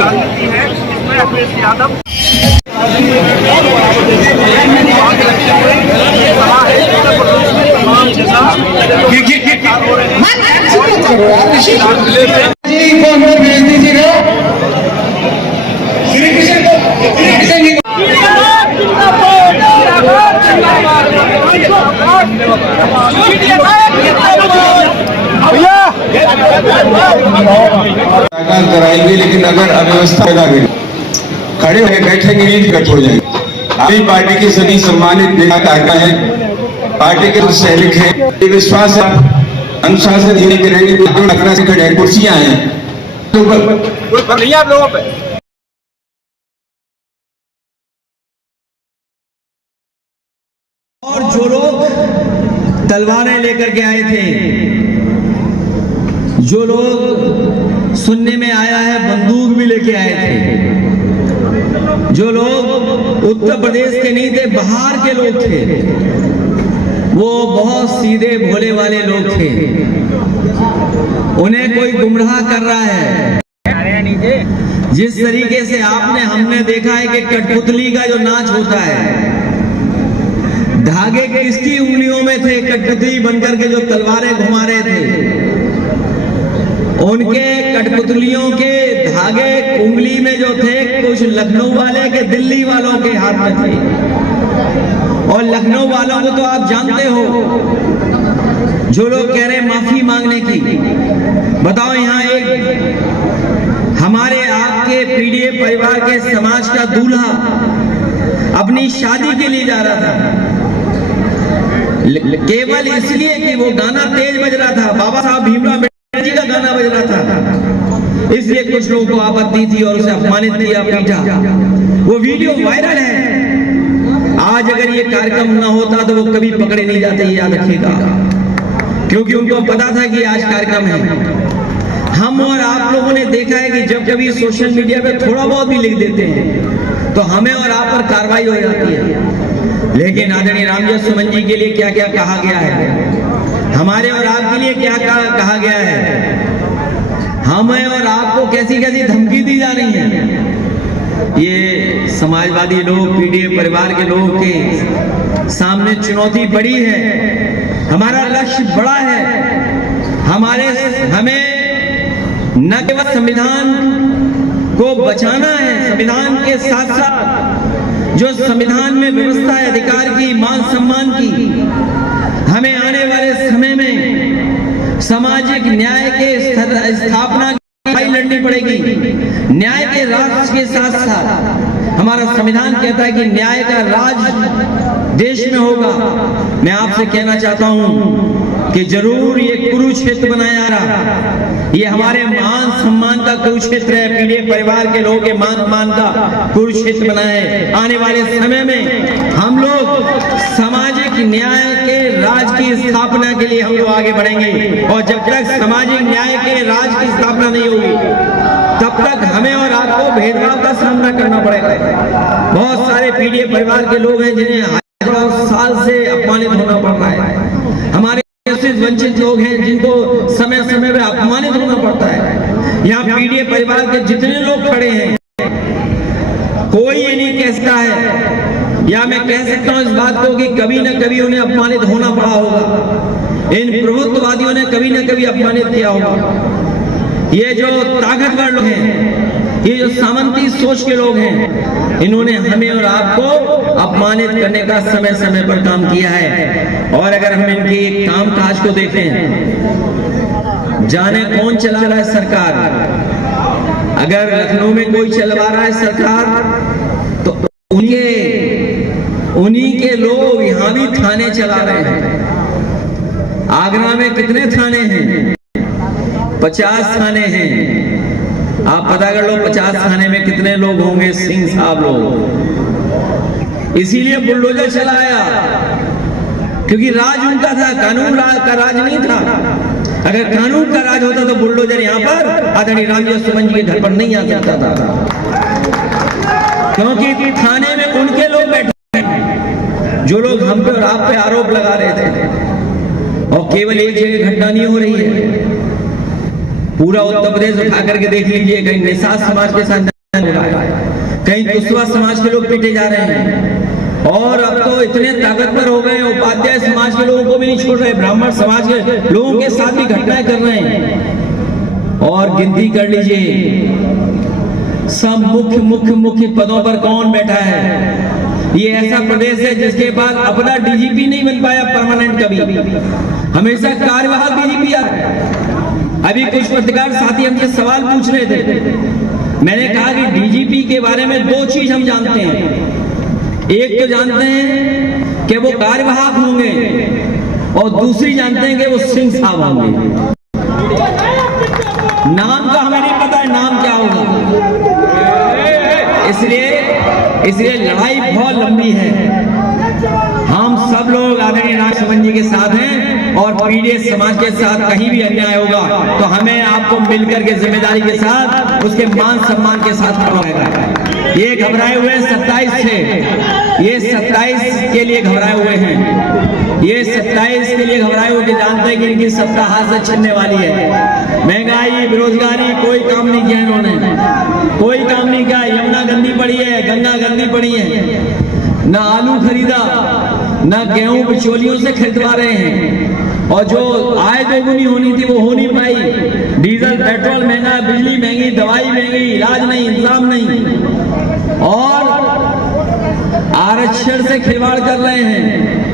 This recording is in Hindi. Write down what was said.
राजनीति है इसमें अखिलेश यादव कराएंगे, लेकिन अगर अव्यवस्था पैदा करें, खड़े हुए बैठेंगे नहीं दिक्कत हो जाएगी। अभी पार्टी के सभी सम्मानित नेता हैं, पार्टी के सैनिक हैं, ये विश्वास है अनुशासन धीरे के रहेंगे। लखनऊ से खड़े कुर्सियां हैं आप लोगों पे। और जो लोग तलवारें लेकर के आए थे, जो लोग सुनने में आया है बंदूक भी लेके आए थे, जो लोग उत्तर प्रदेश के नहीं थे बाहर के लोग थे, वो बहुत सीधे भोले वाले लोग थे। उन्हें कोई गुमराह कर रहा है। जिस तरीके से हमने देखा है कि कठपुतली का जो नाच होता है, धागे किसकी उंगलियों में थे, कठपुतली बनकर के जो तलवारें घुमा रहे थे, उनके कठपुतलियों के धागे उंगली में जो थे कुछ लखनऊ वाले के दिल्ली वालों के हाथ में थे। और लखनऊ वालों को तो आप जानते हो, जो लोग कह रहे हैं माफी मांगने की। बताओ, यहाँ एक हमारे आपके पीडीए परिवार के समाज का दूल्हा अपनी शादी के लिए जा रहा था, केवल इसलिए कि वो गाना तेज बज रहा था, बाबा साहब भीमराव अम्बेडकर जी का गाना बज रहा था, इसलिए कुछ लोगों को आपत्ति थी और उसे अपमानित किया, पीटा। वो वीडियो वायरल है। आज अगर ये कार्यक्रम ना होता तो वो कभी पकड़े नहीं जाते, याद रखिएगा, क्योंकि उनको पता था कि आज कार्यक्रम है। हम और आप लोगों ने देखा है कि जब कभी सोशल मीडिया पे थोड़ा बहुत भी लिख देते हैं तो हमें और आप पर कार्रवाई हो जाती है। लेकिन आदरणीय रामजोत सुमन जी के लिए क्या क्या कहा गया है, हमारे और आपके लिए क्या कहा गया है, हमें और आपको कैसी कैसी धमकी दी जा रही है। ये समाजवादी लोग, पीडीए परिवार के लोगों के सामने चुनौती बड़ी है। हमारा लक्ष्य बड़ा है। हमें न केवल संविधान को बचाना है, संविधान के साथ साथ जो संविधान में व्यवस्था है अधिकार की, मान सम्मान की, हमें आने वाले समय में सामाजिक न्याय के स्थापना की लड़ाई लड़नी पड़ेगी। न्याय के राज के साथ साथ हमारा संविधान कहता है कि न्याय का राज देश में होगा। मैं आपसे कहना चाहता हूं कि जरूर ये कुरुक्षेत्र बनाया जा रहा, ये हमारे मान सम्मान का कुरुक्षेत्र है, पीडीए परिवार के लोगों के मान सम्मान का कुरुक्षेत्र बना है। आने वाले समय में हम लोग सामाजिक न्याय के राज की स्थापना के लिए हम लोग आगे बढ़ेंगे, और जब तक सामाजिक न्याय के राज की स्थापना नहीं होगी तब तक हमें और आपको भेदभाव का सामना करना पड़ेगा। बहुत सारे पीडीए परिवार के लोग हैं जिन्हें साल से अपमानित होना पड़ रहा है। हमारे वंचित लोग हैं जिनको समय समय में अपमानित होना पड़ता है। यहाँ पीडीए परिवार के जितने लोग खड़े हैं, कोई ये नहीं कह सकता है, या मैं कह सकता हूँ इस बात को कि कभी न कभी उन्हें अपमानित होना पड़ा होगा। इन प्रभुत्ववादियों ने कभी न कभी अपमानित किया होगा। ये जो ताकतवर लोग हैं, ये जो सामंती सोच के लोग हैं, इन्होंने हमें और आपको अपमानित करने का समय समय पर काम किया है। और अगर हम इनके काम काज को देखें, जाने कौन चला रहा है सरकार। अगर लखनऊ में कोई चलवा रहा है सरकार तो उन्हीं के लोग यहाँ भी थाने चला रहे हैं। आगरा में कितने थाने हैं? 50 थाने हैं। आप पता कर लो 50 थाने में कितने लोग होंगे, सिंह साहब लोग। इसीलिए बुलडोजर चलाया, क्योंकि राज उनका था, कानून का राज नहीं था। अगर कानून का राज होता तो बुलडोजर यहाँ पर आदरणीय रामजोत सुमन जी के घर पर नहीं आ सकता था, क्योंकि थाने में उनके लोग बैठे हैं जो लोग हम पे और आप पे आरोप लगा रहे थे। और केवल एक जगह घटना नहीं हो रही है, पूरा उत्तर प्रदेश उठा करके देख लीजिए, कहीं निषाद समाज के साथ हो रहा है, कहीं कुशवा समाज के लोग पीटे जा रहे हैं, और अब तो इतने ताकतवर हो गए, उपाध्याय समाज के लोगों को भी नहीं छोड़ रहे, ब्राह्मण समाज के लोगों के साथ भी घटनाएं कर रहे हैं। और गिनती कर लीजिए सब मुख्य पदों पर कौन बैठा है। ये ऐसा प्रदेश है जिसके पास अपना डीजीपी नहीं बन पाया परमानेंट, कभी हमेशा कार्यवाहक डीजीपी आ। अभी कुछ पत्रकार साथी हमसे सवाल पूछ रहे थे, मैंने कहा कि डीजीपी के बारे में दो चीज हम जानते हैं, एक तो जानते हैं कि वो कार्यवाहक होंगे और दूसरी जानते हैं कि वो सिंह साहब होंगे। नाम का हमें नहीं पता है नाम क्या होगा, इसलिए लड़ाई बहुत लंबी है। हम सब लोग आदरणीय रामजोत सुमन जी के साथ हैं, और पीड़ित समाज के साथ कहीं भी अन्याय होगा तो हमें आपको मिलकर के जिम्मेदारी के साथ उसके मान सम्मान के साथ खड़ा रहेगा। ये घबराए हुए 27 थे, ये 27 के लिए घबराए हुए हैं, ये 27 के लिए घबराए हुए जानते हैं कि इनकी सत्ता हाथ से छिनने वाली है। महंगाई, बेरोजगारी, कोई काम नहीं किया इन्होंने, कोई काम नहीं किया। यमुना गंदी पड़ी है, गंगा गंदी पड़ी है, ना आलू खरीदा, ना गेहूं बिचौलियों से खरीदवा रहे हैं, और जो आय दोगुनी होनी थी वो हो नहीं पाई। डीजल पेट्रोल महंगा, बिजली महंगी, दवाई महंगी, इलाज नहीं, इंतजाम नहीं, और आरक्षण से खिलवाड़ कर रहे हैं।